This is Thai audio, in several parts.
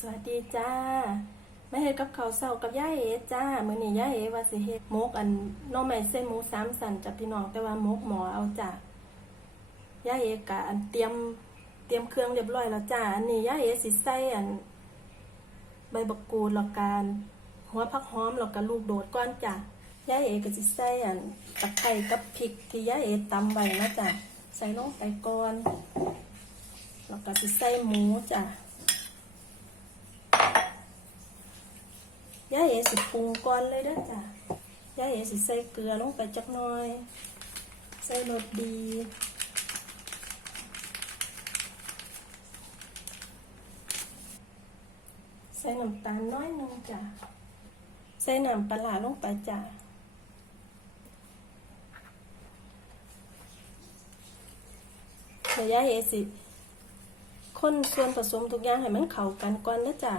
สวัสดีจ้าไม่เฮ็ดกับเขาวเช้ากับย่าเอจ้ามื้อนี้ย่าเอว่าสิเฮ็ดมกอันน่อไม้เส้นหมูสามสันจ้ะพี่น้องแต่ว่ามกหมอเอาจ้ะย่าเอกะอันเตรียมเตรียมเครื่องเรียบร้อยแล้วจ้าอันนี้ย่าเอสิใส่อันใบบักกูดแล้วกันหัวผักหอมแล้วก็ลูกโดดก่อนจ้ะย่าเอก็สิใส่อันตะไคร้กับพริกที่ย่าเอตำไว้นะจ้ะใส่ลงไปก่อนแล้วก็สิใส่หมูจ้ะ ย่าเอสิปรุงก่อนเลยเด้อจ้ะย่าเอสิใส่เกลือลงไปจักหน่อย ใส่รสดีใส่น้ำตาลน้อยนึงจ้ะใส่น้ำปลาลงไปจ้ะยวย่าเอสิคนส่วนผสมทุกอย่างให้มันเข้ากันก่อนนะจ้ะ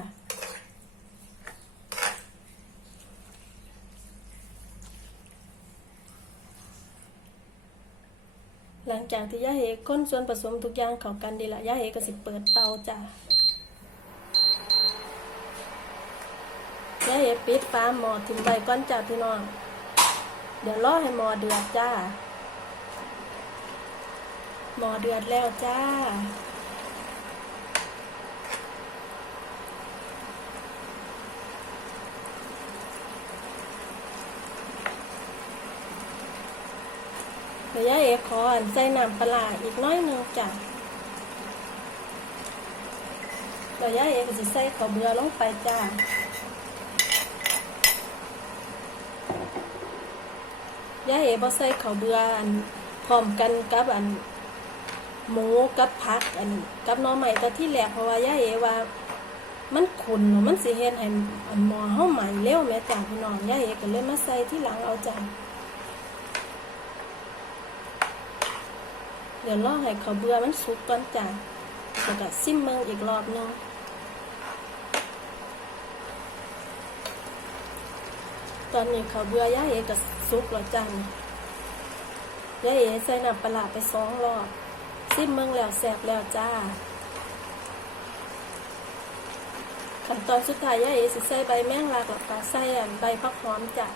หลังจากที่ย่าเฮค้นส่วนผสมทุกอย่างเข้ากันดีละย่าเฮก็สิเปิดเตาจ้ะย่าเฮปิดฟ้าหม้อทิ้งใบก้อนจ้ะพี่น้อง เดี๋ยวรอให้หม้อเดือดจ้า หม้อเดือดแล้วจ้า ดี๋ยวยายเอขออันใส่น้ำปลาอีกน้อยหนึงจ้ะเดี๋ยวยายเอก็จะใส่ข้าวเบือลงไปจ้ะยายเอบ่ใส่ข้าวเบืออันพร้อมกันกับอันหมูกับผักอันกับน่อไม้แต่ที่แรกเพราะว่ายายเอว่า มันขุนมันสิเฮ็ดให้อันหม้อเฮาไหม้เร็วแม่จ้ะพี่น้องยายเอก็เลยมาใส่ที่หลังเอาจ้ะ เดี๋ยวรอให้ข้าวเบื่อมันสุกก่อนจ้ะแล้วก็ซิมเมืองอีกรอบหนึงตอนนี้ข้าวเบื่อย่าเอก็สุกแล้วจ้ะนี่ย่าเอใส่น้ำปลาไปสองรอบซิมเมืองแล้วแสบแล้วจ้าขั้นตอนสุดท้ายย่าเอสิใส่ใบแมงลักแล้วก็ใส่ใบผักหอมจ้ะ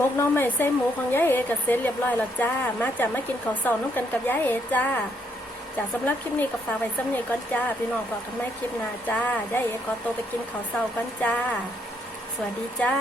มกน้องใหม่ใส่หมูของยายเอกับเสร็จเรียบร้อยแล้วจ้า มาจากมากินข้าวเสาน้ำกันกับยายเอจ้าจากสำหรับคลิปนี้ก็ฝากไว้สำเนียก่อนจ้า พี่น้องฝากกันไม่คลิปหน้าจ้ายายเอขอตัวไปกินข้าวเสากันจ้า สวัสดีจ้า